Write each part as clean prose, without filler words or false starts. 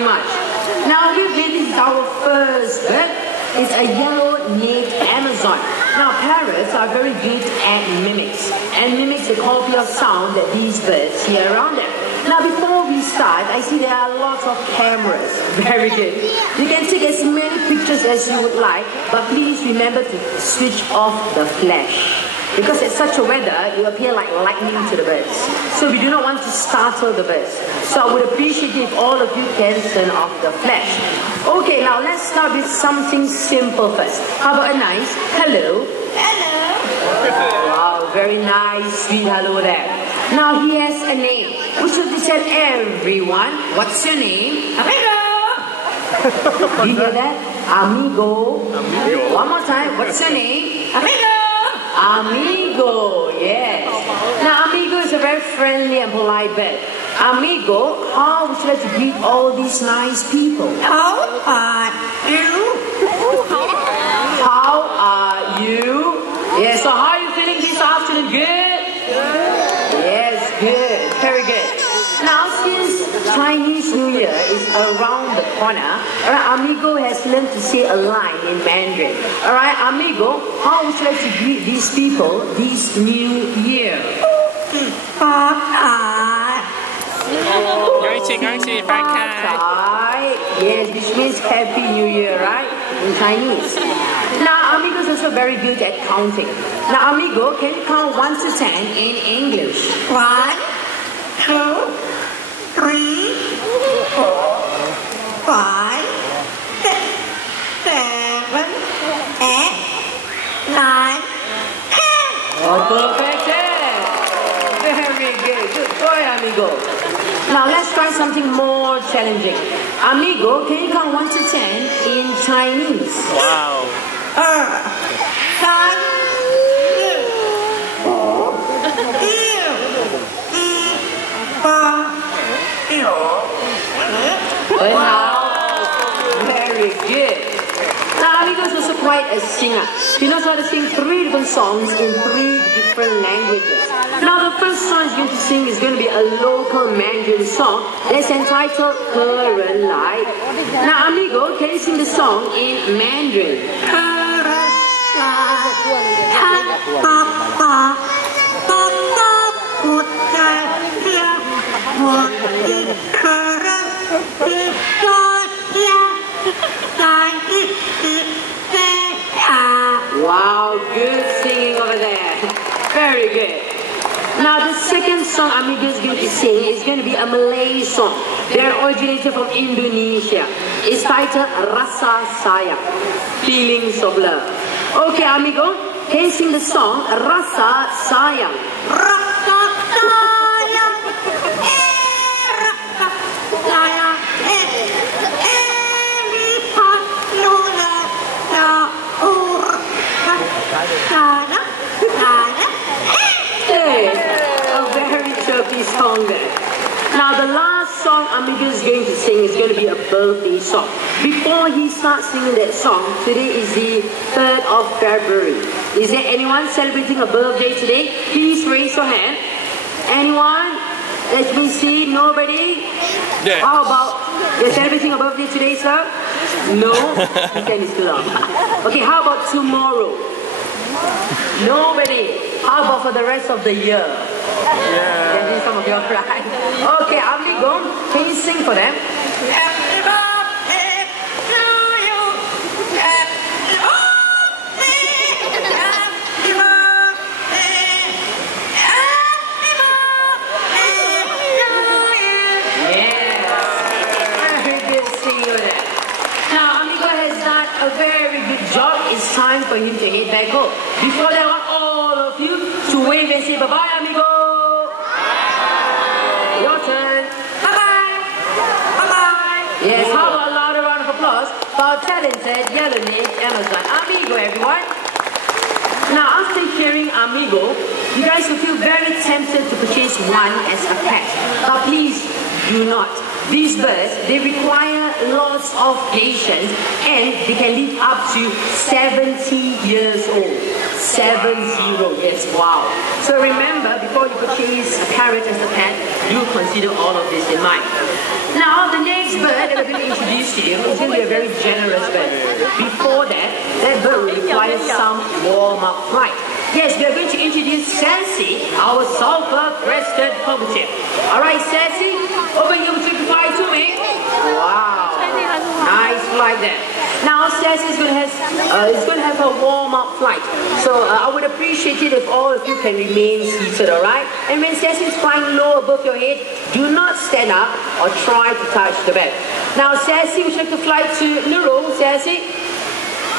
much. Now, this is our first bird. It's a yellow-necked Amazon. Now, parrots are very good at mimics, and mimics a copy of sound that these birds hear around them. Now, before we start, I see there are lots of cameras. Very good. You can take as many pictures as you would like, but please remember to switch off the flash. Because at such a weather, you appear like lightning to the birds. So we do not want to startle the birds. So I would appreciate if all of you can turn off the flash. Okay, now let's start with something simple first. How about a nice hello? Hello. Wow, very nice, sweet hello there. Now he has a name. We should tell everyone, what's your name? Amigo. Do you hear that? Amigo. Amigo. One more time, what's your name? Amigo. Amigo, yes. Now, amigo is a very friendly and polite bird. Amigo, how would you like to greet all these nice people? How are you? How are you? Yes, so how are you feeling this afternoon? Good? Yes, good. Very good. Now, since Chinese New Year is around the corner, alright, Amigo has learned to say a line in Mandarin. Alright, Amigo, how would you like to greet these people this new year? Yes, which means Happy New Year, right? In Chinese. Now, Amigo is also very good at counting. Now, Amigo, can you count 1 to 10 in English? 1, 2, 3, 4, 5, 6, 7, 8, 9, 10. Oh, perfect. Very good. Good boy, Amigo. Now let's try something more challenging. Amigo, can you count 1 to 10 in Chinese? Wow. 2, 3, 4, 5, 6, 7, 8, 9, 10. Very good. Now, Amigo is also quite a singer. He knows how to sing 3 different songs in 3 different languages. Now, the first song he's going to sing is going to be a local Mandarin song that's entitled Ke Ren Lai. Now, Amigo, can you sing the song in Mandarin? Wow, good singing over there. Very good. Now the second song Amigo is going to sing is going to be a Malay song. They are originated from Indonesia. It's titled Rasa Sayang, Feelings of Love. Okay, Amigo, can you sing the song Rasa Sayang? Rasa Sayang, Rasa Sayang, song there. Now the last song Amigo is going to sing is going to be a birthday song. Before he starts singing that song, today is the 3rd of February. Is there anyone celebrating a birthday today? Please raise your hand. Anyone? Let me see. Nobody? Yeah. How about, you're celebrating a birthday today, sir? No? Weekend is too long. Okay, how about tomorrow? Nobody. How about for the rest of the year? Yeah. Can do some of your cry. Okay, Amigo, can you sing for them? Happy birthday to you. Happy birthday. Happy birthday. Happy birthday to you. Yes. Very good singing with that. Now, Amigo has done a very good job. It's time for him to head back home. Before that, I want all of you to wave and say bye-bye, Amigo. Your turn. Bye-bye. Bye-bye. Yes, how about a louder round of applause for our talented yellow-necked Amazon. Amigo, everyone. Now, after hearing Amigo, you guys will feel very tempted to purchase one as a pet. But please do not. These birds, they require lots of patience and they can live up to 70 years old. 70. Yes, wow. So remember, before you purchase a parrot as a pet, do consider all of this in mind. Now, the next bird that we're going to introduce to you is going to be a very generous bird. Before that, that bird will require some warm-up flight. Yes, we are going to introduce Sassy, our sulfur-crested cockatiel. Alright, Sassy, open your to fly to me. Wow. Nice flight there. Now, Sassy is going to have a warm-up flight. So I would appreciate it if all of you can remain seated, alright? And when Sassy is flying low above your head, do not stand up or try to touch the bed. Now, Sassy, would you like to fly to Nurul, Sassy?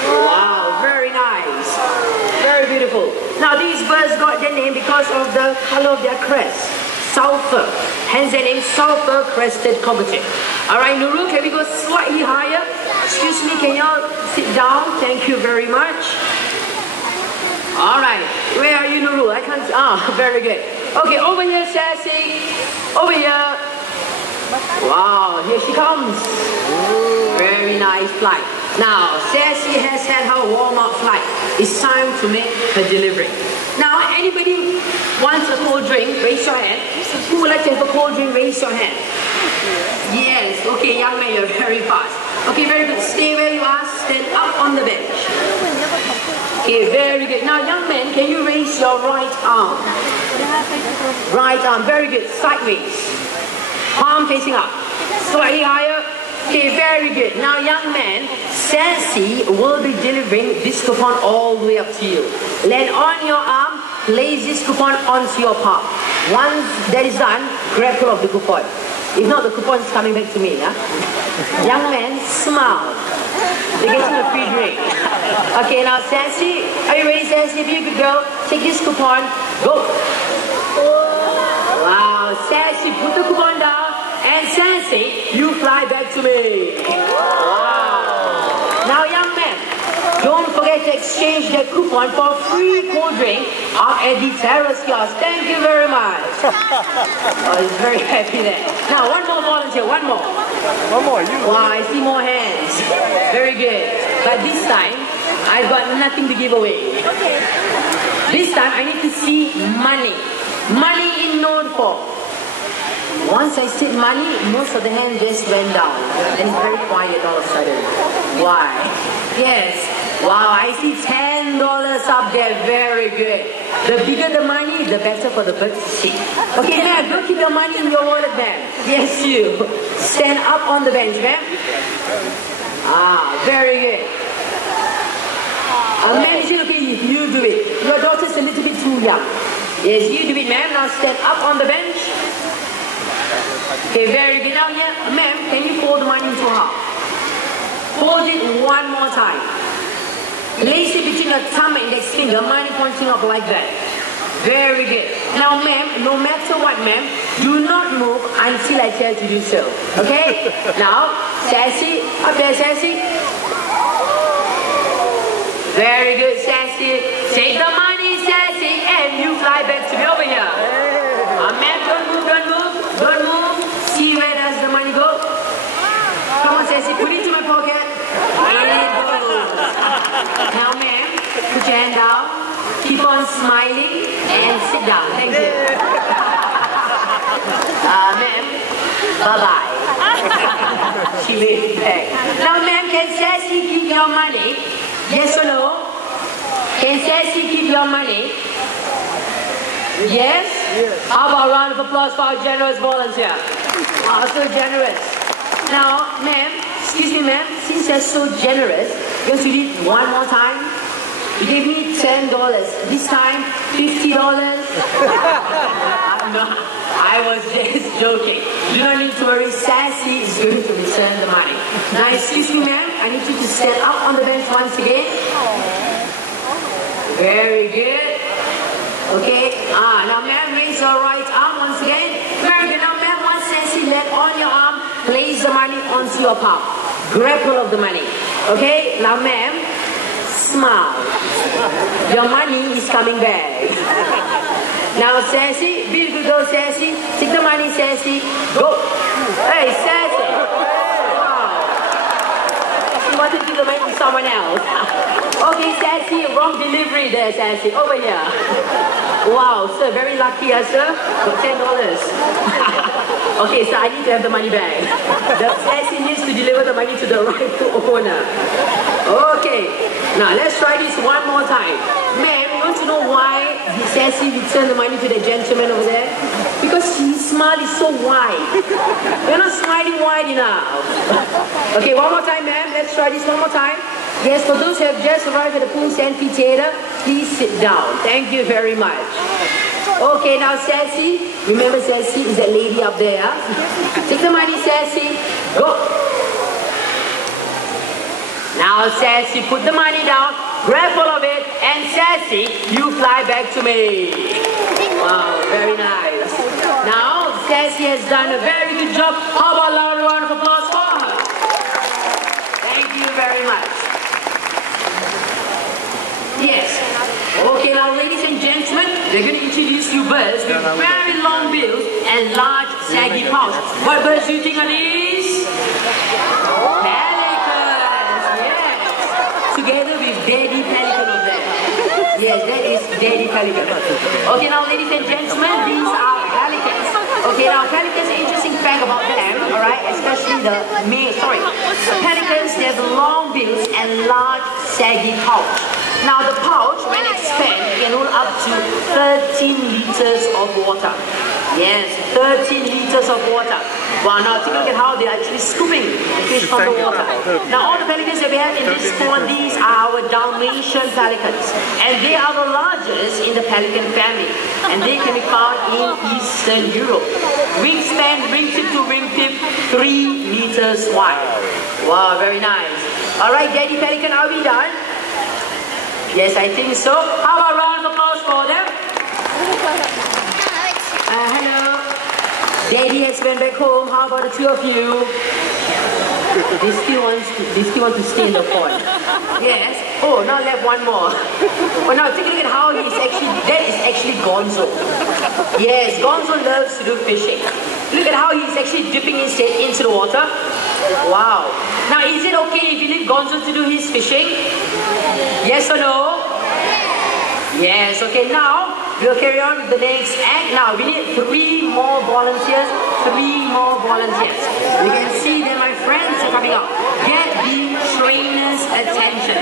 Wow, very nice. Very beautiful. Now, these birds got their name because of the color of their crest. Sulfur. Hence their name, sulfur-crested cockatiel. Alright, Nurul, can we go slightly higher? Excuse me, can y'all sit down? Thank you very much. Alright, where are you, Nurul? I can't... very good. Okay, over here, Sassy. Over here. Wow, here she comes. Very nice flight. Now, Sassy has had her warm-up flight. It's time to make her delivery. Now, anybody wants a cold drink, raise your hand. Who would like to have a cold drink, raise your hand. Yes, okay, young man, you're very fast. Okay, very good. Stay where you are, stand up on the bench. Okay, very good. Now, young man, can you raise your right arm? Right arm, very good. Sideways. Palm facing up. Slightly higher. Okay, very good. Now, young man, Sassy will be delivering this coupon all the way up to you. Land on your arm, place this coupon onto your palm. Once that is done, grab hold of the coupon. If not, the coupon is coming back to me. Huh? Young man, smile. You're getting a free drink. Okay, now Sassy, are you ready, Sassy? Be a good girl. Take this coupon. Go. Wow, Sassy, put the coupon down. And Sassy, you fly back to me. Wow. Now, young man, don't forget to exchange that coupon for a free cold drink up at the terrace kiosk. Thank you very much. Oh, he's very happy there. Now, one more volunteer, one more. One more, you. Wow, I see more hands. Very good. But this time, I've got nothing to give away. This time, I need to see money. Money in note form. Once I said money, most of the hands just went down. And it's very quiet all of a sudden. Why? Yes. Wow, I see $10 up there. Very good. The bigger the money, the better for the bird to see. Okay, ma'am, don't keep your money in your wallet, ma'am. Yes, you. Stand up on the bench, ma'am. Very good. Ma'am, is it okay if you do it? Your daughter's a little bit too young. Yes, you do it, ma'am. Now stand up on the bench. Okay, very good. Now here, ma'am, can you fold the money into half? Fold it one more time. Place it between your thumb and index finger, money pointing up like that. Very good. Now, ma'am, no matter what, ma'am, do not move until I tell you to do so. Okay? Now, Sassy, up there, Sassy. Very good, Sassy. Take the money, Sassy, and you fly back to me over here. Ma'am, don't move, don't move, don't move. See where does the money go? Come on, Sassy, put it in my pocket. There it goes. Now, ma'am, put your hand down. Keep on smiling and sit down. Thank you. Ma'am, bye-bye. She waved back. Now, ma'am, can Sassy keep your money? Yes or no? Can Sassy keep your money? Yes? How about a round of applause for our generous volunteer? Oh, so generous. Now, ma'am, excuse me, ma'am, since you're so generous, you're going to do it one more time. You gave me $10. This time, $50. No, I was just joking. Do not need to worry. Sassy is going to return the money. Now, excuse me, ma'am, I need you to stand up on the bench once again. Very good. Okay. Now, ma'am, raise your right arm once again. Very good. Now, ma'am, once Sassy land on your arm, place the money onto your palm. Grab hold of the money. Okay. Now, ma'am, smile. Your money is coming back. Now, Sassy, be a good girl, Sassy. Take the money, Sassy. Go. Hey, Sassy. Wow. She wanted to give the money to someone someone else. Okay, Sassy, wrong delivery there, Sassy. Over here. Wow, sir, very lucky, sir. Got $10. Okay, so I need to have the money back. The Sassy needs to deliver the money to the rightful owner. Okay, now let's try this one more time. Ma'am, you want to know why the Sassy returned the money to the gentleman over there? Because his smile is so wide. You're not smiling wide enough. Okay, one more time, ma'am. Let's try this one more time. Yes, for those who have just arrived at the Pool's Amphitheater, please sit down. Thank you very much. Okay, now Sassy, remember Sassy is that lady up there. Take the money, Sassy. Go. Now Sassy, put the money down, grab all of it, and Sassy, you fly back to me. Wow, very nice. Now, Sassy has done a very good job. How about a loud round of applause for her? Thank you very much. Yes. Okay, now ladies and gentlemen, we're going to introduce you birds with very long bills and large saggy pouch. What birds do you think are these? Pelicans, yes. Together with Daddy Pelican over there. Yes, that is Daddy Pelican. Okay, now ladies and gentlemen, these are pelicans. Okay, now pelicans, an interesting fact about them, alright, especially the male, pelicans, they have long bills and large saggy pouch. Now the pouch, when expanded, can hold up to 13 liters of water. Yes, 13 liters of water. Wow, now take a look at how they're actually scooping the fish from the water. Now all the pelicans that we have in this pond, these are our Dalmatian pelicans. And they are the largest in the pelican family. And they can be found in Eastern Europe. Wingspan, wingtip to wingtip, 3 meters wide. Wow, very nice. Alright, Daddy Pelican, are we done? Yes, I think so. How about a round of applause for them? Hello. Daddy has went back home. How about the two of you? They still want to stay in the pond. Yes. Oh, now left one more. Oh, now take a look at how that is actually Gonzo. Yes, Gonzo loves to do fishing. Look at how he's actually dipping his head into the water. Wow. Now, is it okay if you leave Gonzo to do his fishing? Yes or no? Yes. Okay, now we'll carry on with the next act. Now, we need 3 more volunteers. 3 more volunteers. You can see that my friends are coming up. Get the trainer's attention.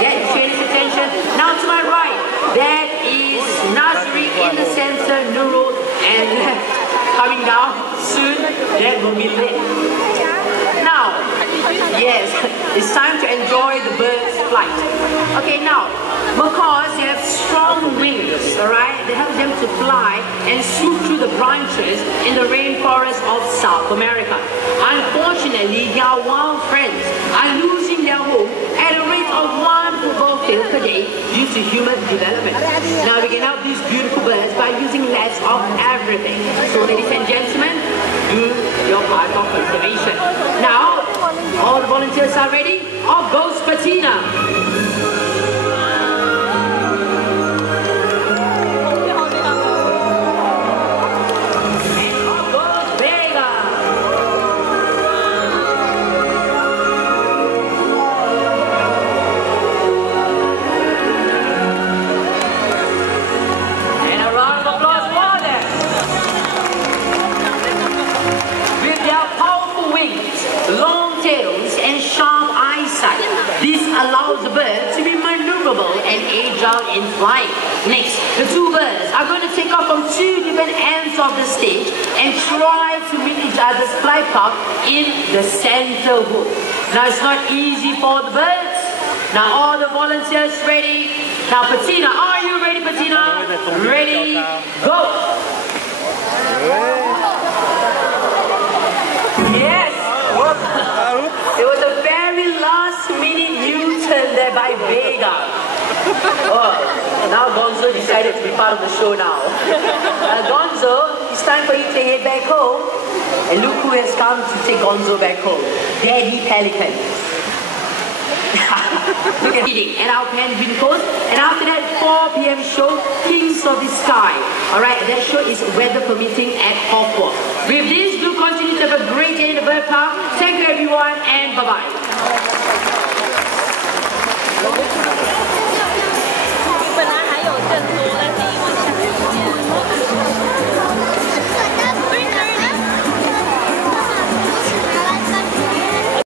Get the trainer's attention. Now, to my right, that is Nazri in the center, Nurul, and left. Coming down soon, that will be lit. Now, yes, it's time to enjoy the bird's flight. Okay, now, macaws, they have strong wings, alright? They help them to fly and swoop through the branches in the rainforest of South America. Unfortunately, their wild friends are losing their home at a rate of 1 football field per day due to human development. Now, we can help these beautiful birds by using less of everything. So, ladies and gentlemen, do your part of conservation. Now, all the volunteers are ready? Off goes Patina. Allows the bird to be maneuverable and agile in flying. Next, the 2 birds are going to take off from 2 different ends of the stage and try to meet each other's flight path in the center hook. Now, it's not easy for the birds. Now, all the volunteers ready? Now, Patina, are you ready, Patina? Ready, go! Yes! It was a very last minute U-turn there by Vega. Oh, now Gonzo decided to be part of the show now. Gonzo, it's time for you to head back home. And look who has come to take Gonzo back home. Daddy Pelican. Look at eating. And our penguin coast. And after that 4 p.m. show, Kings of the Sky. Alright, that show is weather permitting at Hawkwalk. With this, do continue to have a great day in the bird park. Thank you everyone and bye-bye. 本来还有更多，但是